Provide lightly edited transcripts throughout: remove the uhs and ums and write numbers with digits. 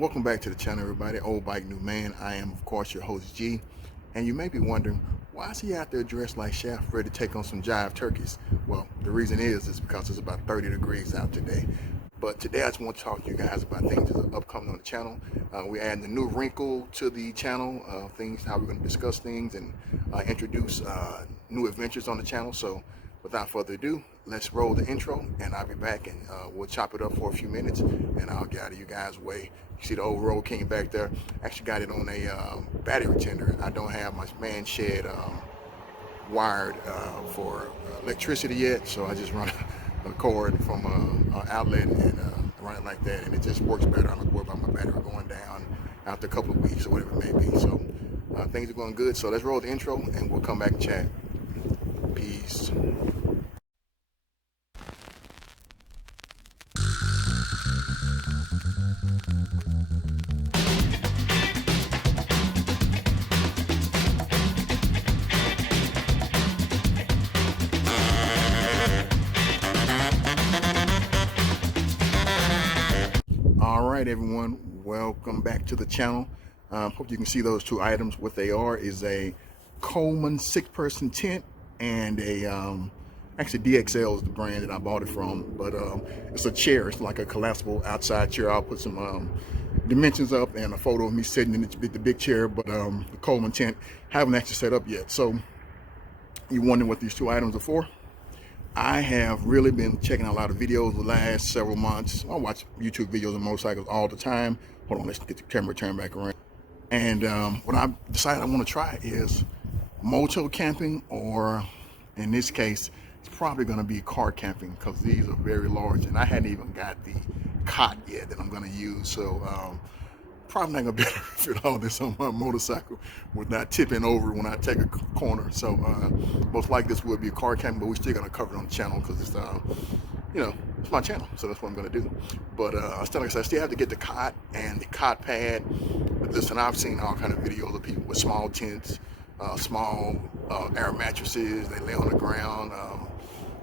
Welcome back to the channel, everybody. Old Bike New Man. I am, of course, your host, G. And you may be wondering, why is he out there dressed like Shaft, ready to take on some jive turkeys? Well, the reason is because it's about 30 degrees out today. But today I just want to talk to you guys about things that are upcoming on the channel. We're adding a new wrinkle to the channel, how we're going to discuss things and introduce new adventures on the channel. So without further ado, let's roll the intro, and I'll be back, and we'll chop it up for a few minutes, and I'll get out of you guys' way. You see the old Road King back there? Actually got it on a battery tender. I don't have my man shed wired for electricity yet, so I just run a cord from an outlet and run it like that, and it just works better. I don't worry about my battery going down after a couple of weeks or whatever it may be. So things are going good. So let's roll the intro, and we'll come back and chat. Peace. All right, everyone, welcome back to the channel. Hope you can see those two items. What they are is a Coleman 6-person tent and a actually DXL is the brand that I bought it from, but it's a chair. It's like a collapsible outside chair. I'll put some dimensions up and a photo of me sitting in the big chair, but the Coleman tent haven't actually set up yet. So you're wondering what these two items are for? I have really been checking out a lot of videos the last several months. I watch YouTube videos of motorcycles all the time. Hold on, let's get the camera turned back around. And what I decided I want to try is moto-camping, or in this case, it's probably going to be car camping, because these are very large, and I hadn't even got the cot yet that I'm going to use. So probably not gonna be able to fit all this on my motorcycle without tipping over when I take a corner. So most likely this will be a car camping, but we're still gonna cover it on the channel because it's it's my channel, so that's what I'm gonna do. But like I said, I still have to get the cot and the cot pad. But listen, I've seen all kind of videos of people with small tents, small air mattresses. They lay on the ground.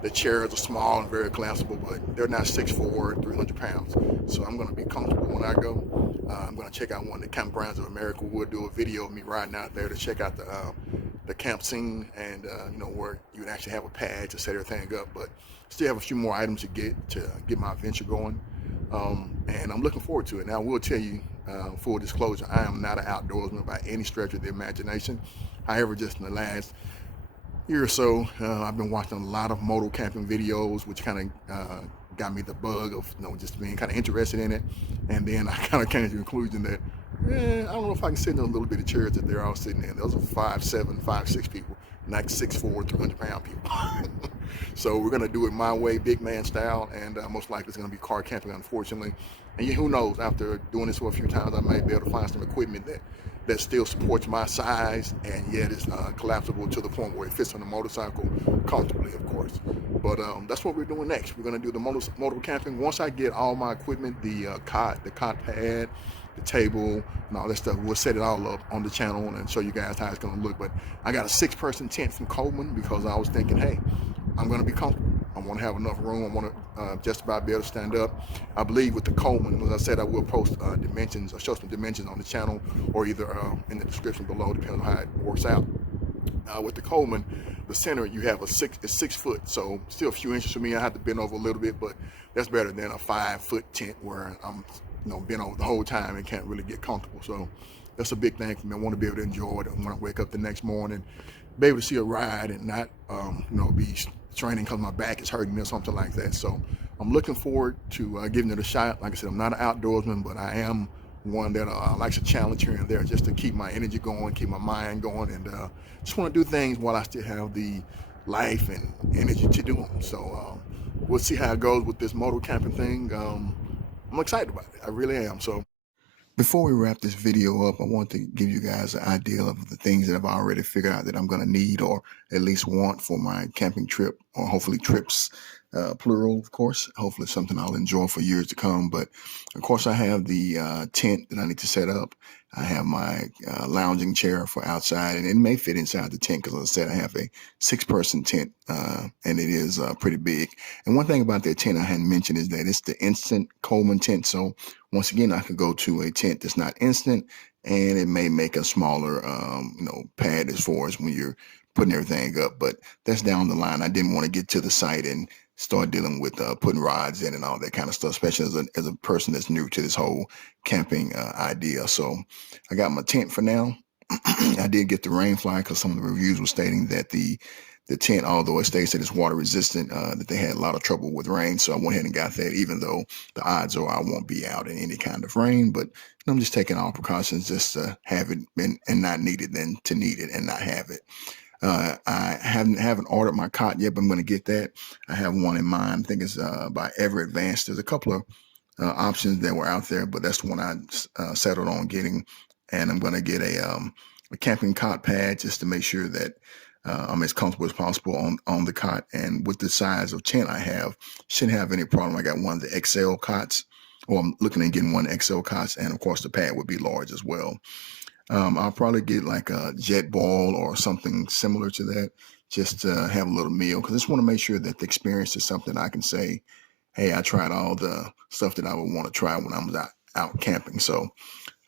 The chairs are small and very collapsible, but they're not 6'4", 300 pounds. So I'm going to be comfortable when I go. I'm going to check out one of the campgrounds of America. We'll do a video of me riding out there to check out the camp scene, and where you would actually have a pad to set everything up. But still have a few more items to get my adventure going, and I'm looking forward to it. Now, I will tell you, full disclosure, I am not an outdoorsman by any stretch of the imagination. However, just in the last year or so, I've been watching a lot of moto camping videos, which kind of got me the bug of just being kind of interested in it. And then I kind of came to the conclusion that I don't know if I can sit in a little bit of chairs that they're all sitting in. Those are 5'7", 5'6" people, not 6'4", 300-pound people. So we're gonna do it my way, big man style, and most likely it's gonna be car camping, unfortunately. And who knows, after doing this for a few times, I might be able to find some equipment that still supports my size, and yet is collapsible to the point where it fits on the motorcycle comfortably, of course. But that's what we're doing next. We're gonna do the motor camping. Once I get all my equipment, the cot pad, the table, and all that stuff, we'll set it all up on the channel and show you guys how it's gonna look. But I got a 6-person tent from Coleman because I was thinking, hey, I'm gonna be comfortable. I want to have enough room. I want to just about be able to stand up. I believe with the Coleman, as I said, I will post dimensions or show some dimensions on the channel, or either in the description below, depending on how it works out. With the Coleman, the center you have it's 6 foot, so still a few inches for me. I have to bend over a little bit, but that's better than a 5-foot tent where I'm bent over the whole time and can't really get comfortable. So that's a big thing for me. I want to be able to enjoy it. I want to wake up the next morning, be able to see a ride, and not be training because my back is hurting or something like that. So I'm looking forward to giving it a shot. Like I said, I'm not an outdoorsman, but I am one that likes a challenge here and there, just to keep my energy going, keep my mind going, and just want to do things while I still have the life and energy to do them. So we'll see how it goes with this moto camping thing. I'm excited about it. I really am. So before we wrap this video up, I want to give you guys an idea of the things that I've already figured out that I'm going to need, or at least want, for my camping trip, or hopefully trips, plural, of course. Hopefully something I'll enjoy for years to come. But of course, I have the tent that I need to set up, I have my lounging chair for outside, and it may fit inside the tent because, as I said, I have a 6-person tent, and it is pretty big. And one thing about that tent I hadn't mentioned is that it's the instant Coleman tent. So once again, I could go to a tent that's not instant, and it may make a smaller, pad as far as when you're putting everything up. But that's down the line. I didn't want to get to the site and start dealing with putting rods in and all that kind of stuff, especially as a person that's new to this whole camping idea. So I got my tent for now. I did get the rain fly because some of the reviews were stating that the tent, although it states that it's water resistant, that they had a lot of trouble with rain. So I went ahead and got that, even though the odds are I won't be out in any kind of rain. But I'm just taking all precautions just to have it and not need it than to need it and not have it. I haven't ordered my cot yet, but I'm going to get that. I have one in mind. I think it's by Ever Advanced. There's a couple of options that were out there, but that's the one I settled on getting. And I'm going to get a camping cot pad just to make sure that I'm as comfortable as possible on the cot. And with the size of tent I have, shouldn't have any problem. I got one of the XL cots, or I'm looking at getting one XL cots, and of course the pad would be large as well. I'll probably get like a jet ball or something similar to that, just to have a little meal, because I just want to make sure that the experience is something I can say, hey, I tried all the stuff that I would want to try when I was out camping. So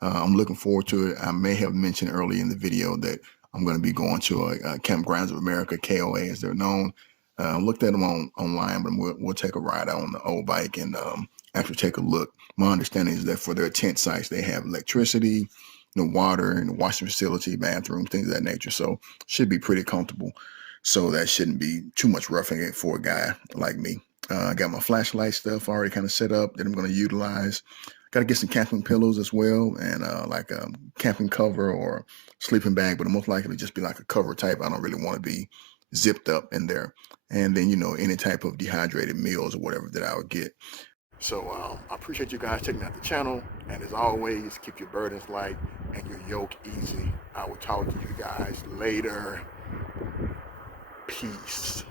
I'm looking forward to it. I may have mentioned earlier in the video that I'm going to be going to a Campgrounds of America, KOA as they're known. Looked at them online, but we'll take a ride out on the old bike and actually take a look. My understanding is that for their tent sites, they have electricity, water, and washing facility, bathroom, things of that nature. So should be pretty comfortable. So that shouldn't be too much roughing it for a guy like me. I got my flashlight stuff already kind of set up that I'm going to utilize. Got to get some camping pillows as well, and like a camping cover or sleeping bag, but it'll most likely just be like a cover type. I don't really want to be zipped up in there. And then, any type of dehydrated meals or whatever that I would get. So I appreciate you guys checking out the channel. And as always, keep your burdens light and your yoke easy. I will talk to you guys later. Peace.